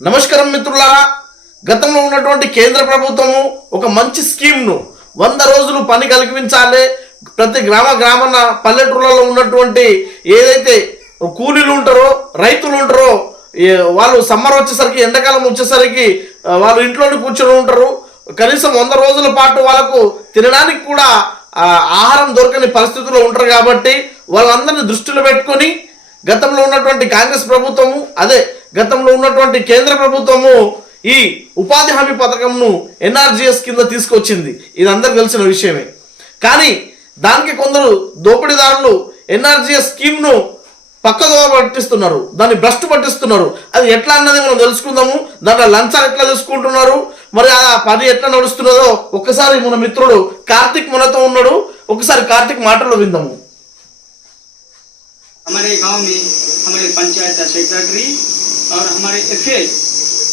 నమస్కారం మిత్రులారా. గతంలో ఉన్నటువంటి కేంద్ర ప్రభుత్వము ఒక మంచి స్కీమ్ను వంద రోజులు పని కల్పించాలి ప్రతి గ్రామ గ్రామాన పల్లెటూళ్ళలో ఉన్నటువంటి ఏదైతే కూలీలు ఉంటారో రైతులు ఉంటారో వాళ్ళు సమ్మర్ వచ్చేసరికి ఎండాకాలం వచ్చేసరికి వాళ్ళు ఇంట్లోనే కూర్చొని ఉంటారు. కనీసం వంద రోజుల పాటు వాళ్ళకు తినడానికి కూడా ఆహారం దొరకని పరిస్థితుల్లో ఉంటారు కాబట్టి వాళ్ళందరినీ దృష్టిలో పెట్టుకొని గతంలో ఉన్నటువంటి కాంగ్రెస్ ప్రభుత్వము అదే గతంలో ఉన్నటువంటి కేంద్ర ప్రభుత్వము ఈ ఉపాధి హామీ పథకంను ఎన్ఆర్జిఎస్ కింద తీసుకొచ్చింది ఇది అందరికి తెలిసిన విషయమే కానీ దానికి కొందరు దోపిడీదారులు ఎన్ఆర్జిఎస్ స్కీమ్ను పక్కదో పట్టిస్తున్నారు దాన్ని భ్రష్టు పట్టిస్తున్నారు అది ఎట్లా అన్నది మనం తెలుసుకుందాము దాంట్లో లంచాలు ఎట్లా తీసుకుంటున్నారు మరి ఆ పని ఎట్లా నడుస్తున్నదో ఒక్కసారి మన మిత్రుడు కార్తిక్ మనతో ఉన్నాడు ఒకసారి కార్తిక్ మాటల్లో విందాము हमारे गांव में हमारे पंचायत का सेक्रेटरी और हमारे एफ़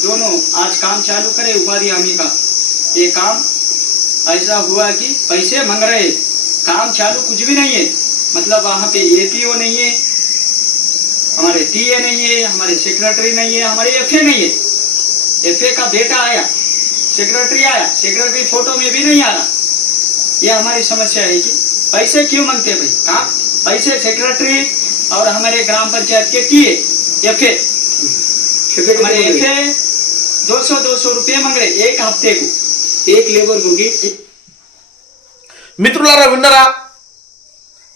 दोनों आज काम चालू करे उपाधि हामी का। ये काम ऐसा हुआ कि पैसे मांग रहे। काम चालू कुछ भी नहीं है। मतलब वहाँ पे एपीओ नहीं है, हमारे टीए नहीं है, हमारे सेक्रेटरी नहीं है, हमारे एफ़ नहीं है। एफ़ का बेटा आया सेक्रेटरी आया सेक्रेटरी फ़ोटो में भी नहीं आ रहा। ये हमारी समस्या है कि पैसे क्यों मांगते भाई? काम पैसे सेक्रेटरी और हमारे ग्राम पंचायत के टीए एफ़ हमारे एफ दो सौ दो सौ रुपये मांग रहे एक हफ्ते को एक लेबर होगी మిత్రులారా విన్నరా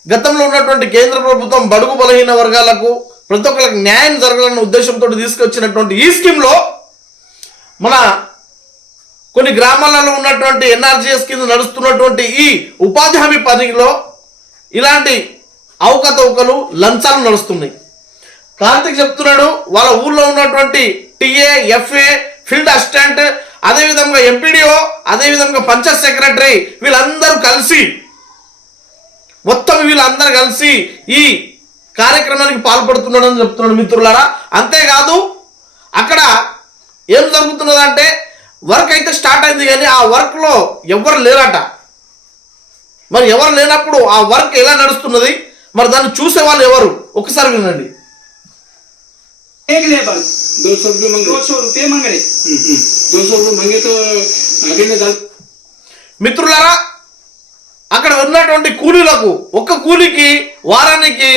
గతంలో ఉన్నటువంటి కేంద్ర ప్రభుత్వం బడుగు బలహీన వర్గాలకు ప్రతి ఒక్కరికి న్యాయం జరగాలన్న ఉద్దేశంతో తీసుకొచ్చినటువంటి ఈ స్కీమ్లో మన కొన్ని గ్రామాలలో ఉన్నటువంటి ఎన్ఆర్జీఎస్ కింద నడుస్తున్నటువంటి ఈ ఉపాధి హామీ పనిలో ఇలాంటి అవకతవకలు లంచాలు నడుస్తున్నాయి కార్తిక్ చెప్తున్నాడు వాళ్ళ ఊర్లో ఉన్నటువంటి టీఏ ఎఫ్ఏ ఫీల్డ్ అసిస్టెంట్ అదేవిధంగా ఎంపీడీఓ అదేవిధంగా పంచాయత్ సెక్రటరీ వీళ్ళందరూ కలిసి మొత్తం వీళ్ళందరూ కలిసి ఈ కార్యక్రమానికి పాల్పడుతున్నాడని చెప్తున్నాడు మిత్రులారా. అంతేకాదు అక్కడ ఏం జరుగుతున్నదంటే వర్క్ అయితే స్టార్ట్ అయింది కానీ ఆ వర్క్లో ఎవరు లేరట. మరి ఎవరు లేనప్పుడు ఆ వర్క్ ఎలా నడుస్తున్నది? మరి దాన్ని చూసే వాళ్ళు ఎవరు? ఒకసారి వినండి. एक लेबर दो सौ रुपये मांग दो सौ रुपये मांग रहे दो सौ रुपये मांगे तो आगे में डाल మిత్రులారా అక్కడ ఉన్నటువంటి కూలీలకు ఒక్క కూలీకి వారానికి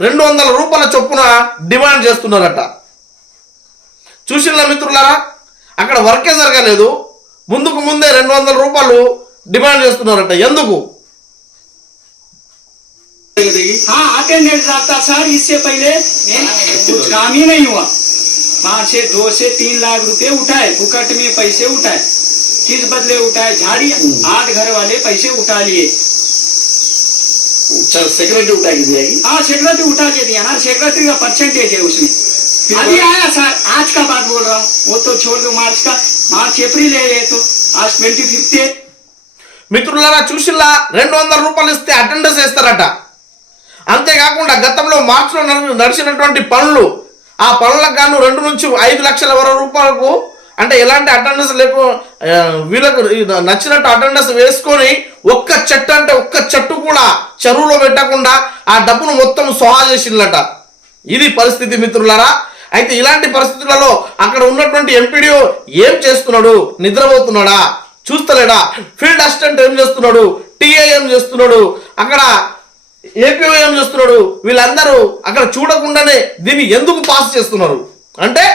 రెండు వందల రూపాయల చొప్పున డిమాండ్ చేస్తున్నారట చూసిన మిత్రులారా అక్కడ వర్కే జరగలేదు ముందుకు ముందే రెండు వందల రూపాయలు డిమాండ్ చేస్తున్నారట ఎందుకు देगी हाँ अटेंडेंस डालता सर इससे पहले कुछ काम ही नहीं हुआ वहाँ से दो से तीन लाख रुपए उठाए फुकट में पैसे उठाए किस बदले उठाए झाड़ी आठ घर वाले पैसे उठा लिए सेक्रेटरी उठा के दिया हाँ सेक्रेटरी उठा के दिया ना सेक्रेटरी का परसेंटेज है उसमें अभी आया सर आज का बात बोल रहा हूँ वो तो छोड़ दो मार्च का मार्च अप्रैल है ये तो आज ट्वेंटी फिफ्थ है మిత్రులారా చూసిల్లా రెండు వందల రూపాయలు ఇస్తే అటెండెన్స్ వేస్తారట అంతేకాకుండా గతంలో మార్చిలో నడిచినటువంటి పనులు ఆ పనులకు గాను రెండు నుంచి ఐదు లక్షల వరకు రూపాయలకు అంటే ఎలాంటి అటెండెన్స్ లేకు వీళ్ళకు నచ్చినట్టు అటెండెన్స్ వేసుకొని ఒక్క చెట్టు అంటే ఒక్క చెట్టు కూడా చెరువులో పెట్టకుండా ఆ డబ్బును మొత్తం సోహా చేసిందట ఇది పరిస్థితి మిత్రులారా. అయితే ఇలాంటి పరిస్థితులలో అక్కడ ఉన్నటువంటి ఎంపీడీఓ ఏం చేస్తున్నాడు? నిద్రపోతున్నాడా? చూస్తలేడా? ఫీల్డ్ అసిస్టెంట్ ఏం చేస్తున్నాడు? టీఏ ఏం చేస్తున్నాడు? అక్కడ ఏపీఓ ఏం చేస్తున్నాడు. వీళ్ళందరూ అక్కడ చూడకుండానే దీన్ని ఎందుకు పాస్ చేస్తున్నారు? అంటే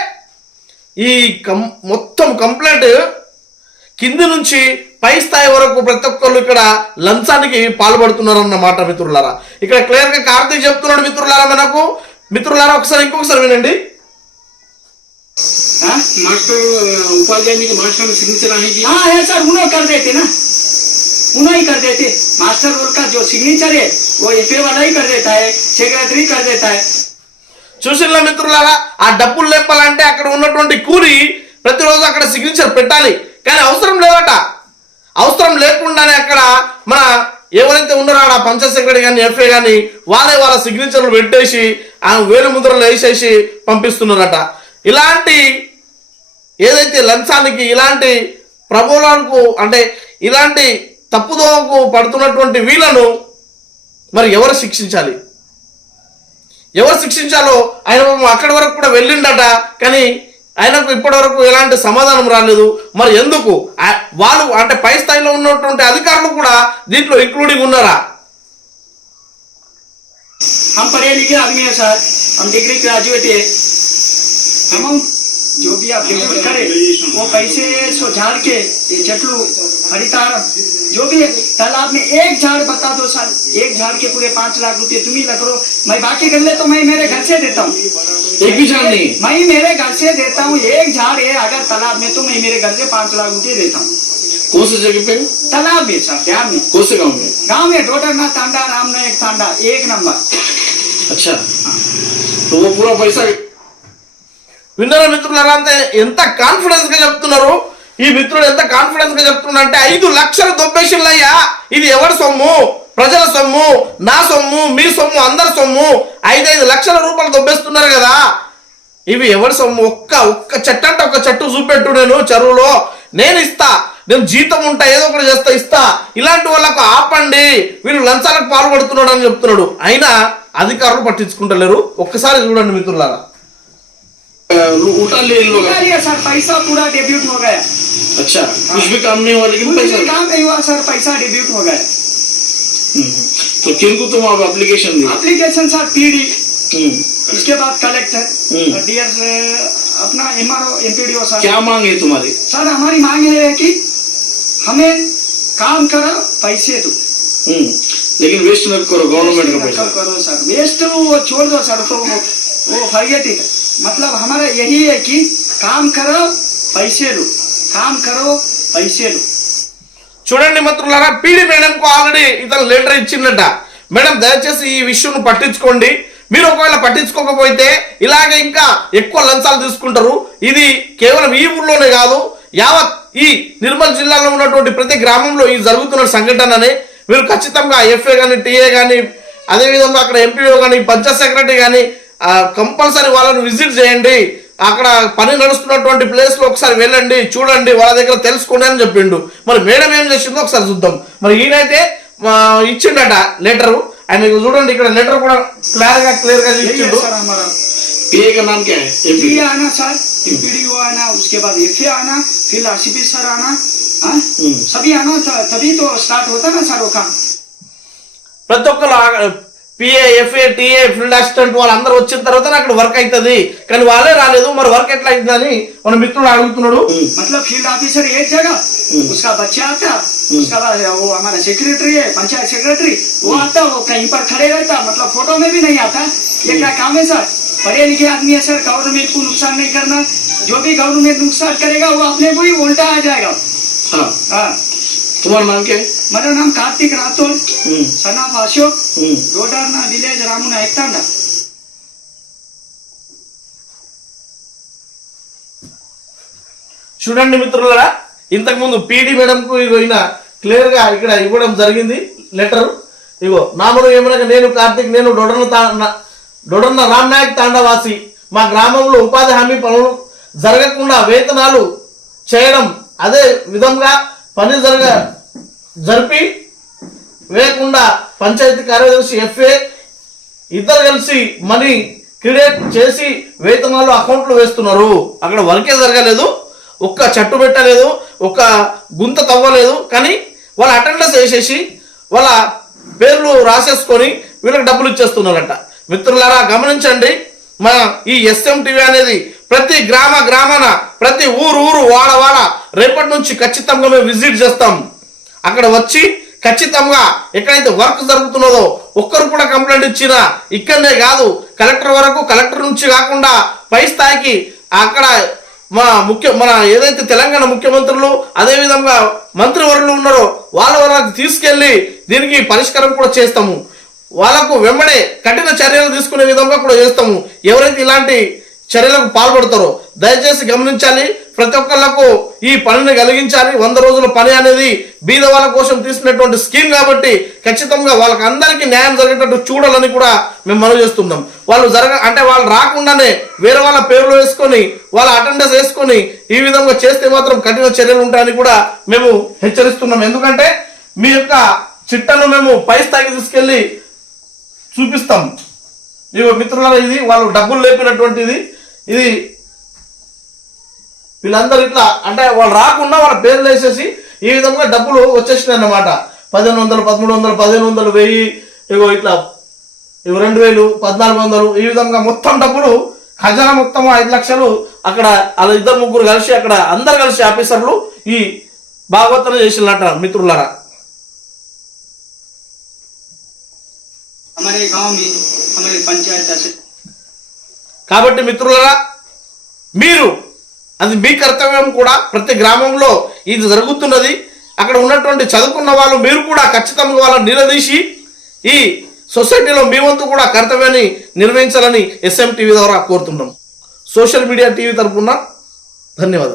ఈ కం మొత్తం కంప్లైంట్ కింది నుంచి పై స్థాయి వరకు ప్రతి ఒక్కళ్ళు ఇక్కడ లంచానికి పాల్పడుతున్నారన్నమాట మిత్రులారా. ఇక్కడ క్లియర్గా కార్తీక్ చెప్తున్నాడు మిత్రులారా మనకు. మిత్రులారా ఒకసారి ఇంకొకసారి వినండి. మాస్టర్ ఉపాధ్యాయునికి మాస్టర్ శిక్షించడానికి సార్ हाँ है सर उन्होंने कर देते ना उन्होंने ही कर देते मास्टर रोल का जो सिग्नेचर है वो एफ वाला ही कर देता है सेक्रेटरी कर देता है చూసిన మిత్రులారా ఆ డబ్బులు లేపాలంటే అక్కడ ఉన్నటువంటి కూలి ప్రతిరోజు అక్కడ సిగ్నేచర్ పెట్టాలి కానీ అవసరం లేదట అవసరం లేకుండానే అక్కడ మన ఎవరైతే ఉన్నారో ఆడ పంచాయత్ సెక్రటరీ కానీ ఎఫ్ఏ కానీ వాళ్ళే వాళ్ళ సిగ్నేచర్లు పెట్టేసి ఆ వేలు ముద్రలు వేసేసి పంపిస్తున్నారట ఇలాంటి ఏదైతే లంచానికి ఇలాంటి ప్రబోధాలకు అంటే ఇలాంటి తప్పుదోవకు పడుతున్నటువంటి వీళ్ళను మరి ఎవరు శిక్షించాలి ఎవరు శిక్షించాలో ఆయన పాపం అక్కడి వరకు కూడా వెళ్ళిండట కానీ ఆయనకు ఇప్పటివరకు ఎలాంటి సమాధానం రాలేదు మరి ఎందుకు ఆ- వాళ్ళు అంటే పై స్థాయిలో ఉన్నటువంటి అధికారులు కూడా దీంట్లో ఇంక్లూడింగ్ ఉన్నారా हम पढ़े लिखे आदमी है सर हम डिग्री ग्रेजुएट है हम जो भी आप डिग्री करे वो पैसे सो झाड़ के ये चटलू हरितार जो भी है तालाब में एक झाड़ बता दो सर एक झाड़ के पूरे पाँच लाख रुपए तुम ही लग रो मैं बाकी कर ले तो मैं मेरे घर से देता हूँ। एक भी झाड़ नहीं। मैं मेरे घर से देता हूँ एक झाड़ है अगर तालाब में तो मैं मेरे घर से पाँच लाख रुपए देता हूँ। कौन से जगह पे? तालाब में सर ध्यान में। कौन से गाँव में? गाँव में डोडरना तांडा रामनायक तांडा एक नंबर। अच्छा। तो वो पूरा पैसा విన్నారా మిత్రులారా అంతే ఎంత కాన్ఫిడెన్స్గా చెప్తున్నారు? ఈ మిత్రుడు ఎంత కాన్ఫిడెన్స్గా చెప్తున్నాడు అంటే ఐదు లక్షల దొబ్బేషన్లయ్యా ఇది ఎవరి సొమ్ము? ప్రజల సొమ్ము నా సొమ్ము మీ సొమ్ము అందరి సొమ్ము. ఐదైదు లక్షల రూపాయలు దొబ్బేస్తున్నారు కదా. ఇవి ఎవరి సొమ్ము? ఒక్క ఒక్క చెట్టు అంటే ఒక చెట్టు చూపెట్టు నేను చెరువులో. నేను ఇస్తా. నేను జీతం ఉంటా ఏదో ఒకటి చేస్తా ఇస్తా. ఇలాంటి వాళ్ళకు ఆపండి. వీళ్ళు లంచాలకు పాల్పడుతున్నాడు అని చెప్తున్నాడు. అయినా అధికారులు పట్టించుకుంటలేరు. ఒక్కసారి చూడండి మిత్రులారా. उठा ले इन लोग लिया सर पैसा पूरा डेब्यूट हो गया। अच्छा कुछ भी काम नहीं हुआ लेकिन पैसा काम नहीं हुआ सर पैसा डेब्यूट हो गया। हम्म। तो किनको तुम आप एप्लीकेशन दी एप्लीकेशन सर पीडी हम्म। इसके बाद कलेक्टर हम्म। डियर अपना एमआरओ एमपीडीओ सर। क्या मांग है तुम्हारी? सर हमारी मांग है कि हमें काम करो पैसे दो। हम्म। लेकिन वेस्ट मत करो गवर्नमेंट का पैसा। करो सर। वेस्ट वो छोड़ दो सर तो वो फॉरगेट इट मतलब हमारा यही है कि काम करो पैसे लो काम करो पैसे लो చూడండి మిత్రులారా పీడి మేడంకు ఆల్రెడీ ఇతను లెటర్ ఇచ్చిందట మేడం దయచేసి ఈ విషయం పట్టించుకోండి మీరు ఒకవేళ పట్టించుకోకపోతే ఇలాగే ఇంకా ఎక్కువ లంచాలు తీసుకుంటారు ఇది కేవలం ఈ ఊర్లోనే కాదు యావత్ ఈ నిర్మల్ జిల్లాలో ఉన్నటువంటి ప్రతి గ్రామంలో ఈ జరుగుతున్న సంఘటనని మీరు ఖచ్చితంగా ఎఫ్ఏ కానీ టీఏ కానీ అదేవిధంగా అక్కడ ఎంపీఓ కానీ పంచాయత్ సెక్రటరీ కానీ కంపల్సరీ వాళ్ళని విజిట్ చేయండి అక్కడ పని నడుస్తున్నటువంటి ప్లేస్ లో ఒకసారి వెళ్ళండి చూడండి వాళ్ళ దగ్గర తెలుసుకోండి అని చెప్పిండు మరి మేడం ఏం చేసిందో ఒకసారి చూద్దాం మరి ఈయనైతే ఆ, ఇచ్చిండట లెటర్ ఆయన ఇగో చూడండి ఇక్కడ లెటర్ కూడా క్లియర్ గా క్లియర్ గా यही है ఇచ్చిండు सर हमारा पीए का नाम क्या है पी आना सर एमपीडीओ आना उसके बाद एफ आना फिर आरसीपी सर आना हाँ? हम्म। सभी आना त- तभी तो स्टार्ट होता ना सर वो काम ప్రతి ఒక్కరు PA FA TA field assistant వాళ్ళందరూ వచ్చిన తర్వాత అక్కడ వర్క్ అవుతుంది కానీ వాళ్ళే రాలేదు మరి వర్క్ ఎట్లా అవుతుందని మన మిత్రుడు అడుగుతున్నాడు मतलब फील्ड ऑफिसर एक जगह उसका बच्चा आता उसका बाद वो हमारा सेक्रेटरी है पंचायत सेक्रेटरी वो आता वो कहीं पर खड़े रहता मतलब फोटो में भी नहीं आता ये क्या काम है सर पढ़े लिखे आदमी है सर गवर्नमेंट को नुकसान नहीं करना जो भी गवर्नमेंट नुकसान करेगा वो अपने को ही उल्टा आ जाएगा हाँ हाँ तुम्हारा नाम क्या है मेरा नाम कार्तिक राठौर हम्म, son of Ashok hmm. रोडारना village रामुना एकतांडा చూడండి మిత్రులారా ఇంతకు ముందు పీడి మేడంకు ఇగో ఈయన క్లియర్ గా ఇక్కడ ఇవ్వడం జరిగింది లెటర్ ఇగో నామను ఏమనగా నేను కార్తీక్ నేను డొడన్న తా- నా- డొడన్న రామ్ నాయక్ తాండవాసి మా గ్రామంలో ఉపాధి హామీ పనులు జరగకుండా వేతనాలు చేయడం అదే విధంగా పని జరగ జరిపి వేయకుండా పంచాయతీ కార్యదర్శి ఎఫ్ఏ ఇద్దరు కలిసి మనీ క్రియేట్ చేసి వేతనాలు అకౌంట్లు వేస్తున్నారు. అక్కడ వర్కే జరగలేదు ఒక్క చెట్టు పెట్టలేదు ఒక్క గుంత తవ్వలేదు కానీ వాళ్ళ అటెండెన్స్ వేసేసి వాళ్ళ పేర్లు రాసేసుకొని వీళ్ళకి డబ్బులు ఇచ్చేస్తున్నారట. మిత్రులారా గమనించండి మన ఈ ఎస్ఎం టీవీ అనేది ప్రతి గ్రామ గ్రామాన ప్రతి ఊరు ఊరు వాడ వాడ రేపటి నుంచి ఖచ్చితంగా మేము విజిట్ చేస్తాం. అక్కడ వచ్చి ఖచ్చితంగా ఎక్కడైతే వర్క్ జరుగుతున్నదో ఒక్కరు కూడా కంప్లైంట్ ఇచ్చినా ఇక్కడనే కాదు కలెక్టర్ వరకు కలెక్టర్ నుంచి కాకుండా పై స్థాయికి అక్కడ మా ముఖ్య మన ఏదైతే తెలంగాణ ముఖ్యమంత్రులు అదేవిధంగా మంత్రివర్యులు ఉన్నారో వాళ్ళ వాళ్ళకి తీసుకెళ్ళి దీనికి పరిష్కారం కూడా చేస్తాము. వాళ్ళకు వెంబడే కఠిన చర్యలు తీసుకునే విధంగా కూడా చేస్తాము. ఎవరైతే ఇలాంటి చర్యలకు పాల్పడతారు. దయచేసి గమనించాలి ప్రతి ఒక్కళ్ళకు ఈ పనిని కలిగించాలి. వంద రోజుల పని అనేది బీద వాళ్ళ కోసం తీసుకునేటువంటి స్కీమ్ కాబట్టి ఖచ్చితంగా వాళ్ళకి అందరికీ న్యాయం జరిగేటట్టు చూడాలని కూడా మేము మనవి చేస్తున్నాం. వాళ్ళు జరగ అంటే వాళ్ళు రాకుండానే వేరే వాళ్ళ పేర్లు వేసుకొని వాళ్ళ అటెండెన్స్ వేసుకొని ఈ విధంగా చేస్తే మాత్రం కఠిన చర్యలు ఉంటాయని కూడా మేము హెచ్చరిస్తున్నాం. ఎందుకంటే మీ యొక్క చిట్టను మేము పై స్థాయికి తీసుకెళ్ళి చూపిస్తాం. ఇవి మిత్రుల ఇది వాళ్ళు డబ్బులు లేపినటువంటిది. ఇది వీళ్ళందరూ ఇట్లా అంటే వాళ్ళు రాకుండా వాళ్ళ పేర్లు వేసేసి ఈ విధంగా డబ్బులు వచ్చేసినాయి అన్నమాట పదిహేను వందలు పదమూడు వందలు పదిహేను వందలు వెయ్యి ఇగో ఇట్లా ఇవి రెండు వేలు పద్నాలుగు వందలు ఈ విధంగా మొత్తం డబ్బులు ఖజానా మొత్తం ఐదు లక్షలు అక్కడ వాళ్ళ ఇద్దరు ముగ్గురు కలిసి అక్కడ అందరు కలిసి ఆఫీసర్లు ఈ భాగవతం చేసినట్ట మిత్రులారా हमारे गांव में हमारे पंचायत से కాబట్టి మిత్రులరా మీరు అది మీ కర్తవ్యం కూడా ప్రతి గ్రామంలో ఇది జరుగుతున్నది. అక్కడ ఉన్నటువంటి చదువుకున్న వాళ్ళు మీరు కూడా ఖచ్చితంగా వాళ్ళని నిలదీసి ఈ సొసైటీలో మీ వంతు కూడా కర్తవ్యాన్ని నిర్వహించాలని ఎస్ఎం టీవీ ద్వారా కోరుతున్నాం. సోషల్ మీడియా టీవీ తరఫున ధన్యవాదాలు.